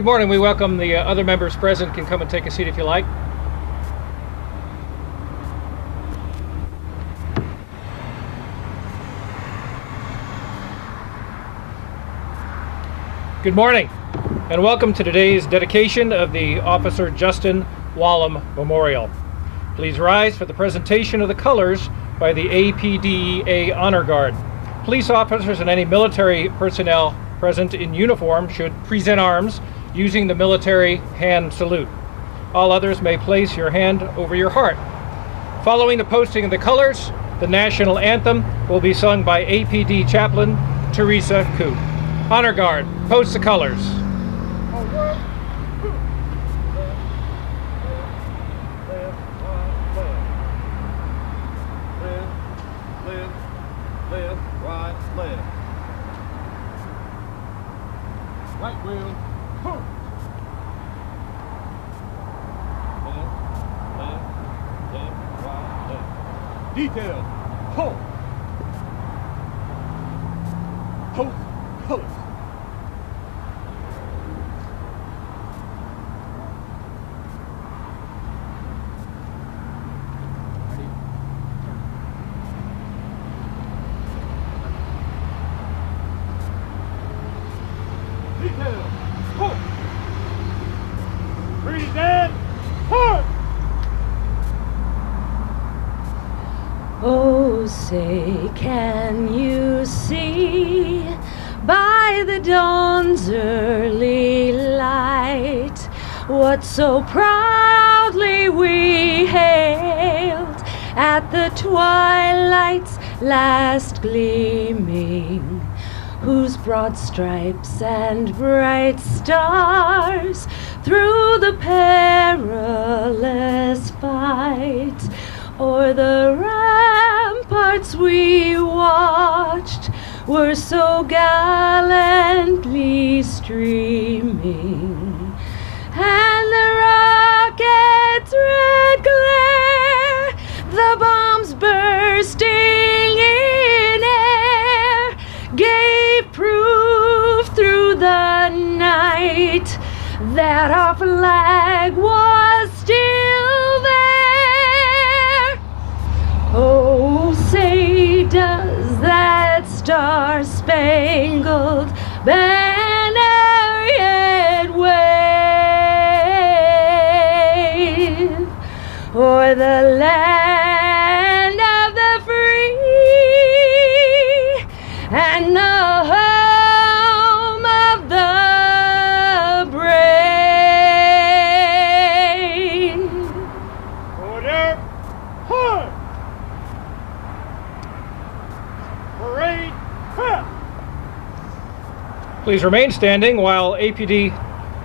Good morning. We welcome the other members present. Can come and take a seat if you like. Good morning, and welcome to today's dedication of the Officer Justin Wollam Memorial. Please rise for the presentation of the colors by the APD Honor Guard. Police officers and any military personnel present in uniform should present arms using the military hand salute. All others may place your hand over your heart. Following the posting of the colors, the national anthem will be sung by APD Chaplain Teresa Coote. Honor Guard, post the colors. Right wheel, pull. Left, right, left. Detail, pull. Post colors. Detail, pull. Present, pull. Oh, say, can you see by the dawn's early light what so proudly we hailed at the twilight's last gleaming, whose broad stripes and bright stars through the perilous fight o'er the ramparts we watched were so gallantly streaming, and the rocket's red glare, the bombs bursting in air, gave proof through the night that our flag was still there. Oh, say, does that star-spangled banner yet wave o'er the land of the free and the home of the brave? Order, hard. Parade, pass. Please remain standing while APD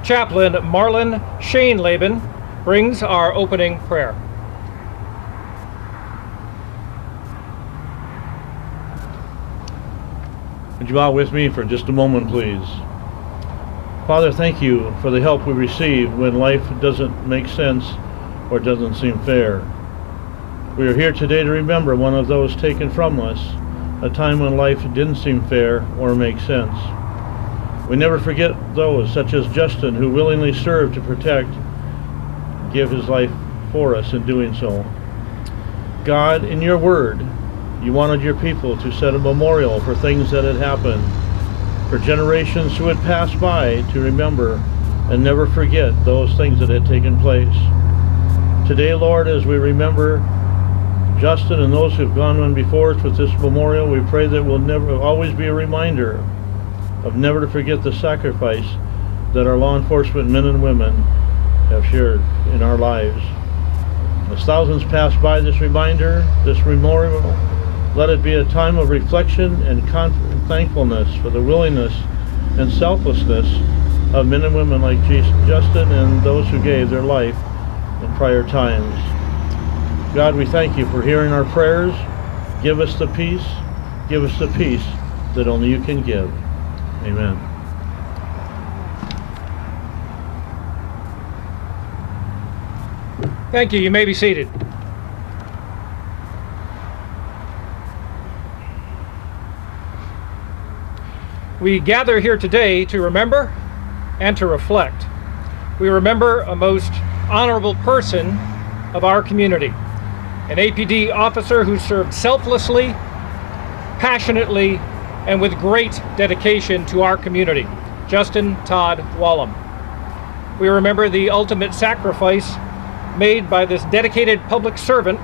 Chaplain Marlon Shainlaban brings our opening prayer. Would you bow with me for just a moment, please? Father, thank you for the help we receive when life doesn't make sense or doesn't seem fair. We are here today to remember one of those taken from us, a time when life didn't seem fair or make sense. We never forget those, such as Justin, who willingly served to protect, give his life for us in doing so. God, in your word, you wanted your people to set a memorial for things that had happened, for generations who had passed by to remember and never forget those things that had taken place. Today, Lord, as we remember Justin and those who've gone on before us with this memorial, we pray that we'll never always be a reminder of never to forget the sacrifice that our law enforcement men and women have shared in our lives. As thousands pass by this reminder, this memorial, let it be a time of reflection and thankfulness for the willingness and selflessness of men and women like Justin and those who gave their life in prior times. God, we thank you for hearing our prayers. Give us the peace that only you can give. Amen. Thank you. You may be seated. We gather here today to remember and to reflect. We remember a most honorable person of our community, an APD officer who served selflessly, passionately, and with great dedication to our community, Justin Todd Wollam. We remember the ultimate sacrifice made by this dedicated public servant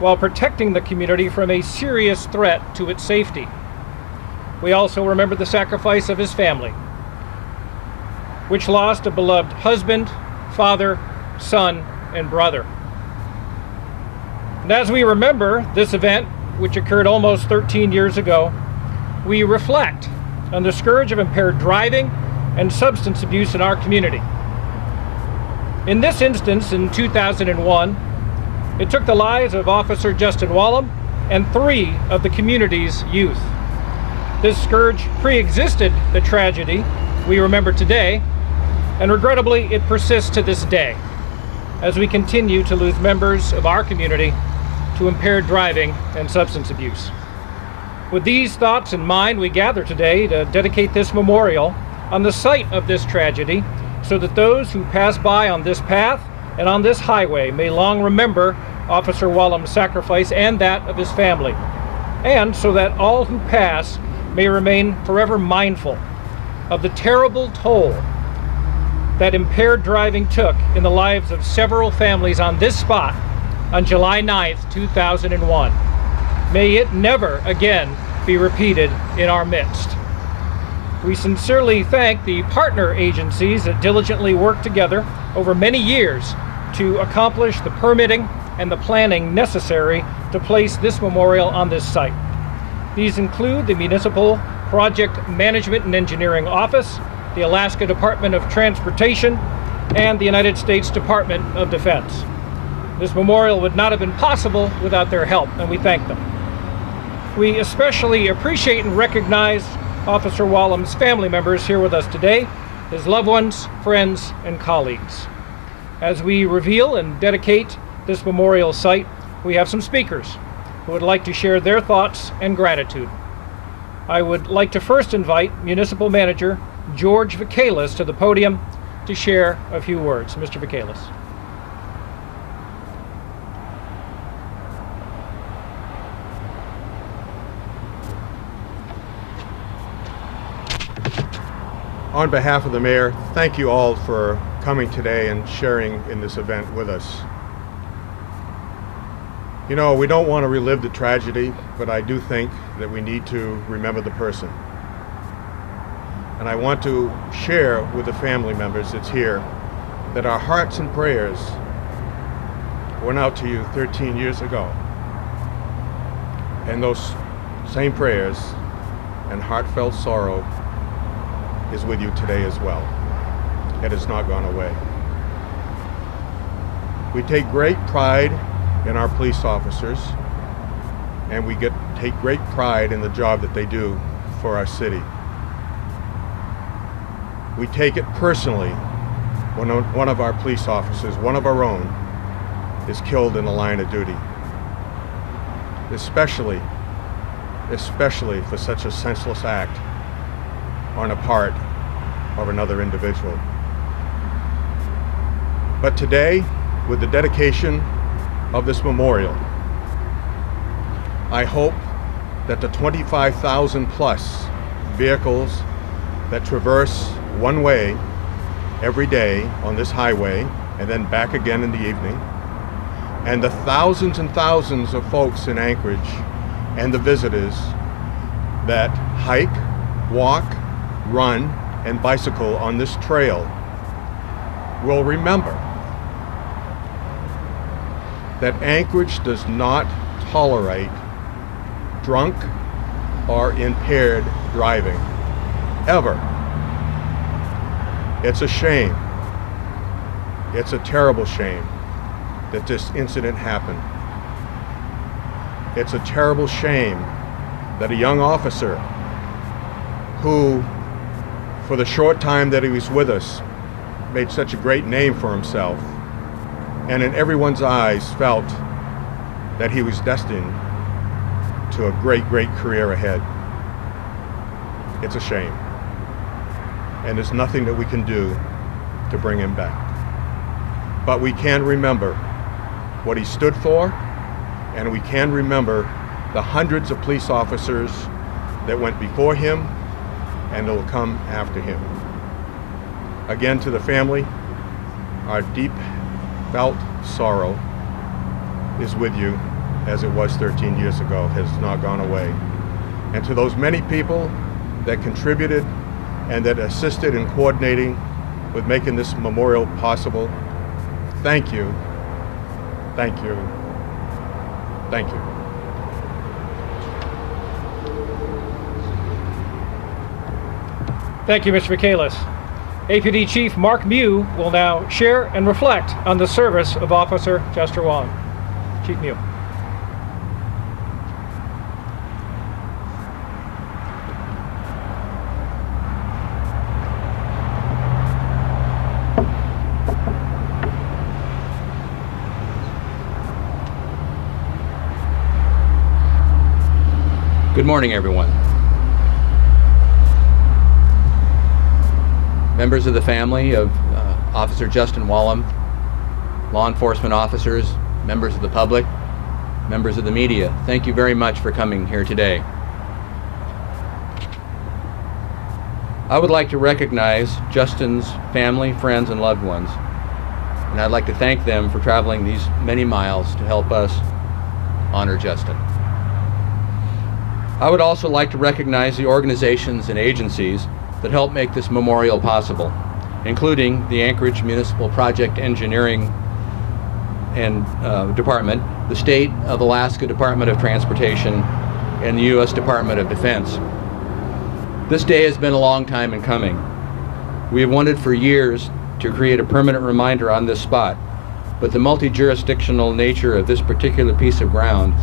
while protecting the community from a serious threat to its safety. We also remember the sacrifice of his family, which lost a beloved husband, father, son, and brother. And as we remember this event, which occurred almost 13 years ago, we reflect on the scourge of impaired driving and substance abuse in our community. In this instance, in 2001, it took the lives of Officer Justin Wollam and 3 of the community's youth. This scourge pre-existed the tragedy we remember today, and regrettably it persists to this day as we continue to lose members of our community to impaired driving and substance abuse. With these thoughts in mind, we gather today to dedicate this memorial on the site of this tragedy so that those who pass by on this path and on this highway may long remember Officer Wollam's sacrifice and that of his family, and so that all who pass may remain forever mindful of the terrible toll that impaired driving took in the lives of several families on this spot on July 9th, 2001. May it never again be repeated in our midst. We sincerely thank the partner agencies that diligently worked together over many years to accomplish the permitting and the planning necessary to place this memorial on this site. These include the Municipal Project Management and Engineering Office, the Alaska Department of Transportation, and the United States Department of Defense. This memorial would not have been possible without their help, and we thank them. We especially appreciate and recognize Officer Wollam's family members here with us today, his loved ones, friends, and colleagues. As we reveal and dedicate this memorial site, we have some speakers who would like to share their thoughts and gratitude. I would like to first invite Municipal Manager George Vikalis to the podium to share a few words. Mr. Vikalis. On behalf of the mayor, thank you all for coming today and sharing in this event with us. You know, we don't want to relive the tragedy, but I do think that we need to remember the person. And I want to share with the family members that's here that our hearts and prayers went out to you 13 years ago. And those same prayers and heartfelt sorrow is with you today as well. It has not gone away. We take great pride in our police officers, and we take great pride in the job that they do for our city. We take it personally when one of our police officers, one of our own, is killed in the line of duty. Especially for such a senseless act on a part of another individual. But today, with the dedication of this memorial, I hope that the 25,000 plus vehicles that traverse one way every day on this highway and then back again in the evening, and the thousands and thousands of folks in Anchorage and the visitors that hike, walk, run, and bicycle on this trail will remember that Anchorage does not tolerate drunk or impaired driving, ever. It's a shame. It's a terrible shame that this incident happened. It's a terrible shame that a young officer who, for the short time that he was with us, made such a great name for himself, and in everyone's eyes felt that he was destined to a great, great career ahead. It's a shame. and there's nothing that we can do to bring him back. But we can remember what he stood for, and we can remember the hundreds of police officers that went before him and that will come after him. Again, to the family, our deep felt sorrow is with you, as it was 13 years ago, has not gone away. And to those many people that contributed and that assisted in coordinating with making this memorial possible, thank you, thank you, thank you. Thank you, Mr. Michaelis. APD Chief Mark Mew will now share and reflect on the service of Officer Justin Wollam. Chief Mew. Good morning, everyone. Members of the family of Officer Justin Wollam, law enforcement officers, members of the public, members of the media, thank you very much for coming here today. I would like to recognize Justin's family, friends, and loved ones, and I'd like to thank them for traveling these many miles to help us honor Justin. I would also like to recognize the organizations and agencies that help make this memorial possible, including the Anchorage Municipal Project Engineering and Department, the State of Alaska Department of Transportation, and the U.S. Department of Defense. This day has been a long time in coming. We have wanted for years to create a permanent reminder on this spot, but the multi-jurisdictional nature of this particular piece of ground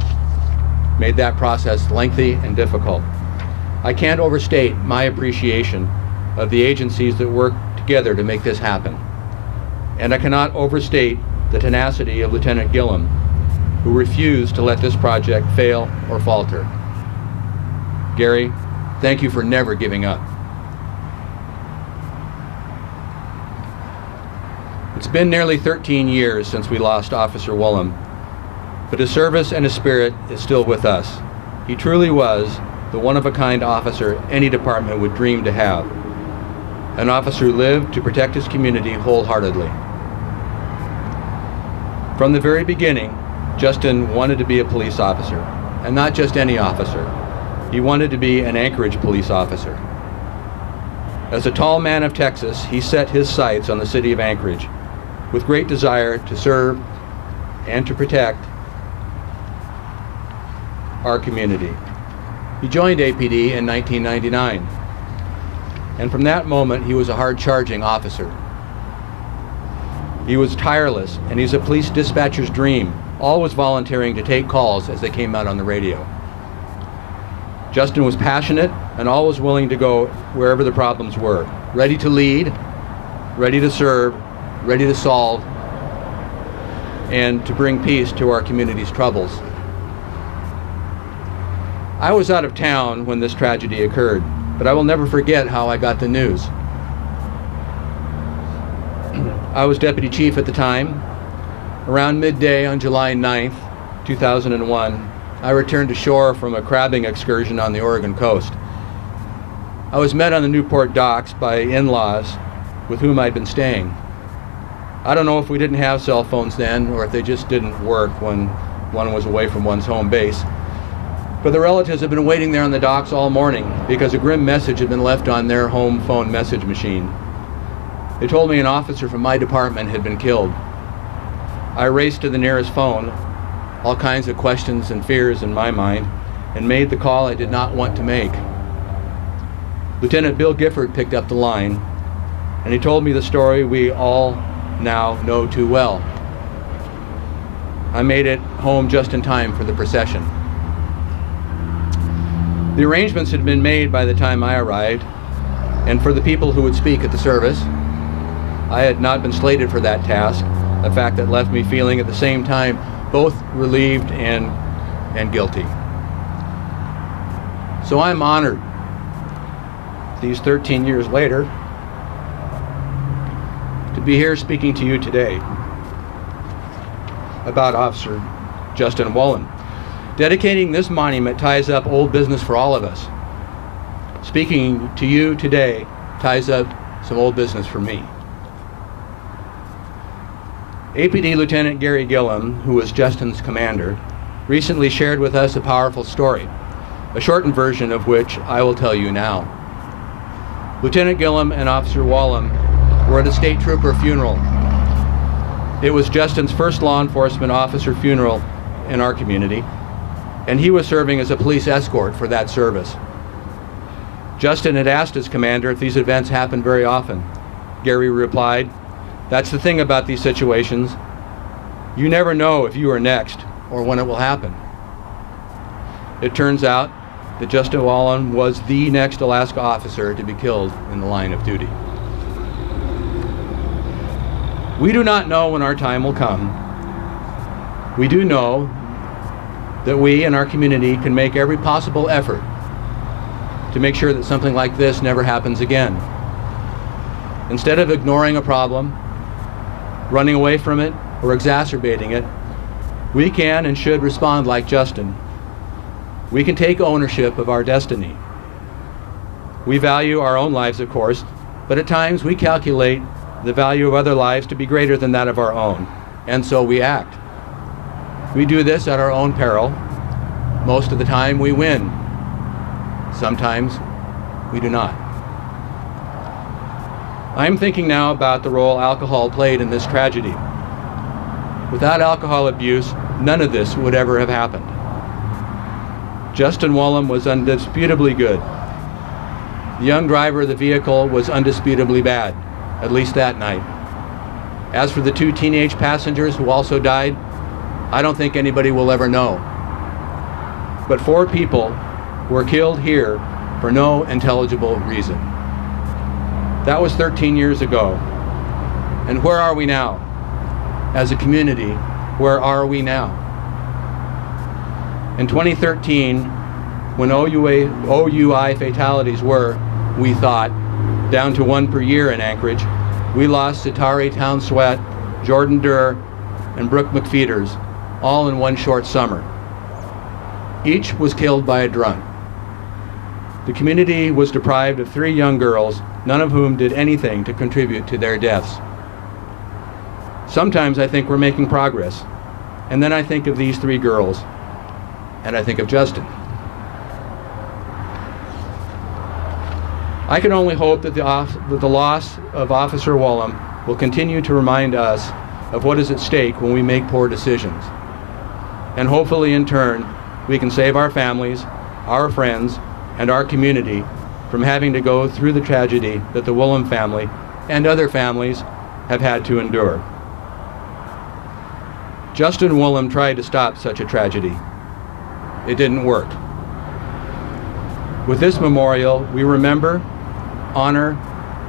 made that process lengthy and difficult. I can't overstate my appreciation of the agencies that work together to make this happen. And I cannot overstate the tenacity of Lieutenant Gillam, who refused to let this project fail or falter. Gary, thank you for never giving up. It's been nearly 13 years since we lost Officer Wollam, but his service and his spirit is still with us. He truly was the one-of-a-kind officer any department would dream to have. An officer who lived to protect his community wholeheartedly. From the very beginning, Justin wanted to be a police officer, and not just any officer. He wanted to be an Anchorage police officer. As a tall man of Texas, he set his sights on the city of Anchorage with great desire to serve and to protect our community. He joined APD in 1999, and from that moment he was a hard-charging officer. He was tireless, and he's a police dispatcher's dream, always volunteering to take calls as they came out on the radio. Justin was passionate and always willing to go wherever the problems were, ready to lead, ready to serve, ready to solve, and to bring peace to our community's troubles. I was out of town when this tragedy occurred, but I will never forget how I got the news. I was deputy chief at the time. Around midday on July 9th, 2001, I returned to shore from a crabbing excursion on the Oregon coast. I was met on the Newport docks by in-laws with whom I'd been staying. I don't know if we didn't have cell phones then, or if they just didn't work when one was away from one's home base. But the relatives had been waiting there on the docks all morning because a grim message had been left on their home phone message machine. They told me an officer from my department had been killed. I raced to the nearest phone, all kinds of questions and fears in my mind, and made the call I did not want to make. Lieutenant Bill Gifford picked up the line, and he told me the story we all now know too well. I made it home just in time for the procession. The arrangements had been made by the time I arrived, and for the people who would speak at the service, I had not been slated for that task, a fact that left me feeling at the same time both relieved and guilty. So I'm honored, these 13 years later, to be here speaking to you today about Officer Justin Wollam. Dedicating this monument ties up old business for all of us. Speaking to you today ties up some old business for me. APD Lieutenant Gary Gillam, who was Justin's commander, recently shared with us a powerful story, a shortened version of which I will tell you now. Lieutenant Gillam and Officer Wollam were at a state trooper funeral. It was Justin's first law enforcement officer funeral in our community, and he was serving as a police escort for that service. Justin had asked his commander if these events happened very often. Gary replied, "That's the thing about these situations. You never know if you are next or when it will happen." It turns out that Justin Wollam was the next Alaska officer to be killed in the line of duty. We do not know when our time will come. We do know that we in our community can make every possible effort to make sure that something like this never happens again. Instead of ignoring a problem, running away from it, or exacerbating it, we can and should respond like Justin. We can take ownership of our destiny. We value our own lives, of course, but at times we calculate the value of other lives to be greater than that of our own, and so we act. We do this at our own peril. Most of the time we win. Sometimes we do not. I'm thinking now about the role alcohol played in this tragedy. Without alcohol abuse, none of this would ever have happened. Justin Wollam was undisputably good. The young driver of the vehicle was undisputably bad, at least that night. As for the two teenage passengers who also died, I don't think anybody will ever know. But 4 people were killed here for no intelligible reason. That was 13 years ago. And where are we now? As a community, where are we now? In 2013, when OUI fatalities were, we thought, down to 1 per year in Anchorage, we lost Sitari Town Sweat, Jordan Durr, and Brooke McFeeters, all in one short summer. Each was killed by a drunk. The community was deprived of 3 young girls, none of whom did anything to contribute to their deaths. Sometimes I think we're making progress, and then I think of these 3 girls, and I think of Justin. I can only hope that the loss of Officer Wollam will continue to remind us of what is at stake when we make poor decisions. And hopefully, in turn, we can save our families, our friends, and our community from having to go through the tragedy that the Wollam family and other families have had to endure. Justin Wollam tried to stop such a tragedy. It didn't work. With this memorial, we remember, honor,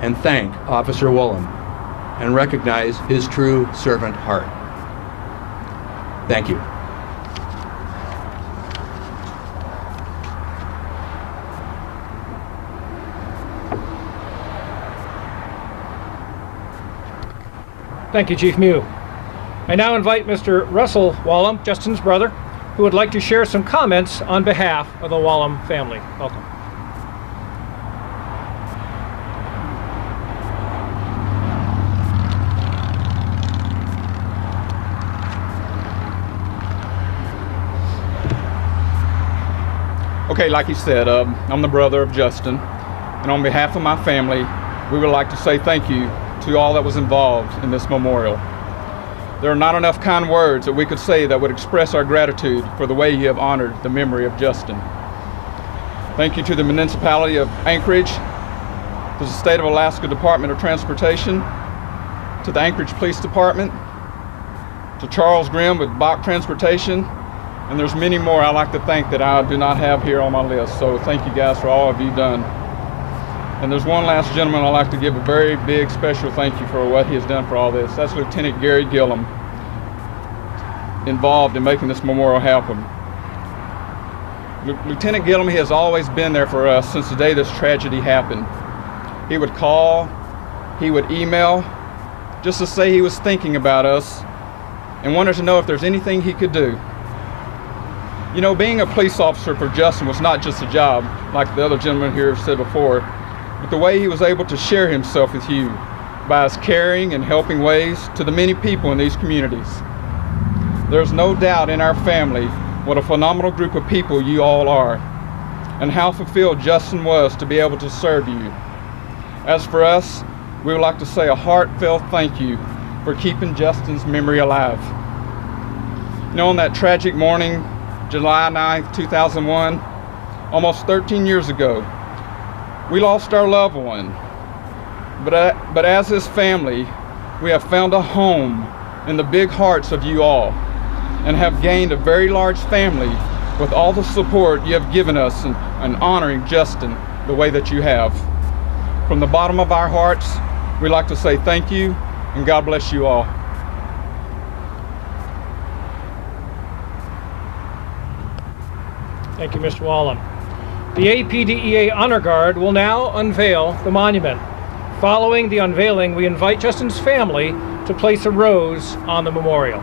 and thank Officer Wollam and recognize his true servant heart. Thank you. Thank you, Chief Mew. I now invite Mr. Russell Wollam, Justin's brother, who would like to share some comments on behalf of the Wollam family. Welcome. Okay, like he said, I'm the brother of Justin, and on behalf of my family, we would like to say thank you to all that was involved in this memorial. There are not enough kind words that we could say that would express our gratitude for the way you have honored the memory of Justin. Thank you to the municipality of Anchorage, to the State of Alaska Department of Transportation, to the Anchorage Police Department, to Charles Grimm with Bach Transportation, and there's many more I'd like to thank that I do not have here on my list. So thank you guys for all of you done. And there's one last gentleman I'd like to give a very big special thank you for what he has done for all this. That's Lieutenant Gary Gillam, involved in making this memorial happen. Lieutenant Gillam, he has always been there for us since the day this tragedy happened. He would call, he would email, just to say he was thinking about us and wanted to know if there's anything he could do. You know, being a police officer for Justin was not just a job, like the other gentleman here said before, but the way he was able to share himself with you by his caring and helping ways to the many people in these communities. There's no doubt in our family what a phenomenal group of people you all are, and how fulfilled Justin was to be able to serve you. As for us, we would like to say a heartfelt thank you for keeping Justin's memory alive. You know, on that tragic morning, July 9th, 2001, almost 13 years ago, we lost our loved one. But as his family, we have found a home in the big hearts of you all, and have gained a very large family with all the support you have given us in honoring Justin the way that you have. From the bottom of our hearts, we'd like to say thank you, and God bless you all. Thank you, Mr. Wollam. The APDEA Honor Guard will now unveil the monument. Following the unveiling, we invite Justin's family to place a rose on the memorial.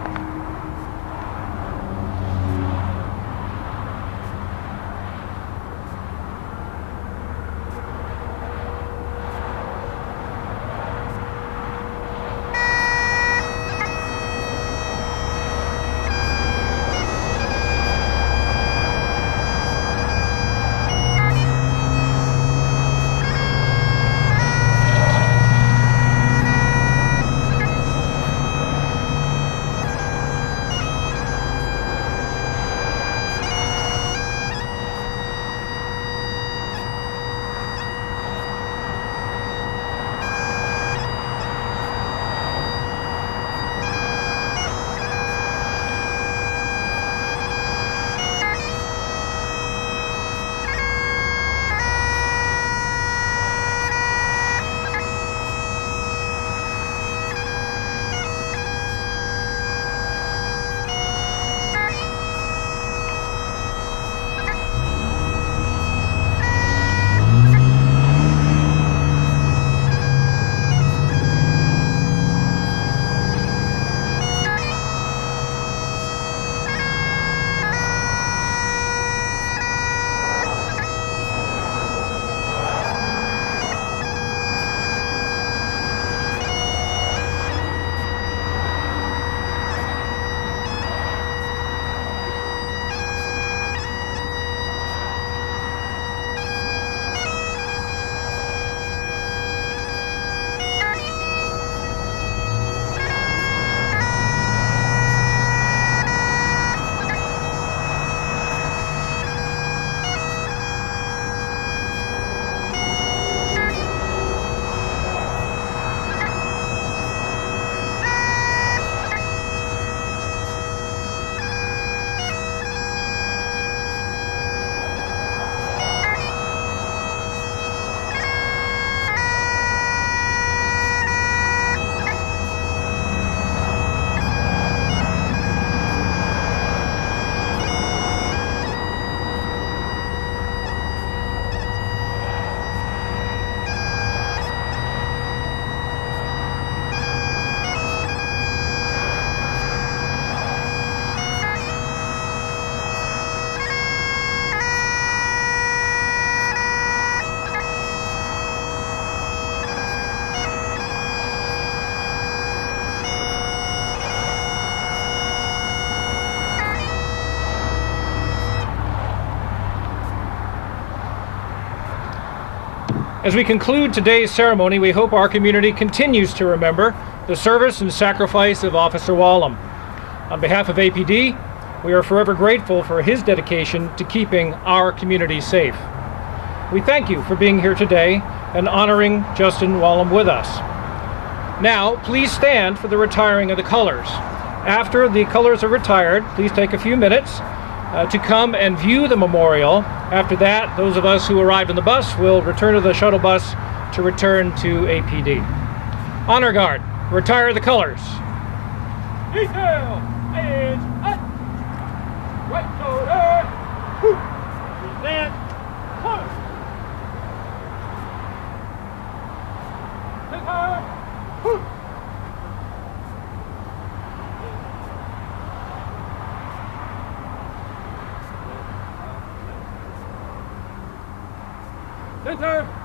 As we conclude today's ceremony, we hope our community continues to remember the service and sacrifice of Officer Wollam. On behalf of APD, we are forever grateful for his dedication to keeping our community safe. We thank you for being here today and honoring Justin Wollam with us. Now, please stand for the retiring of the colors. After the colors are retired, please take a few minutes to come and view the memorial. After that, those of us who arrived on the bus will return to the shuttle bus to return to APD. Honor Guard, retire the colors. Detail, edge, up. Right shoulder, whoop. Present, close. Take her, whoop. Center.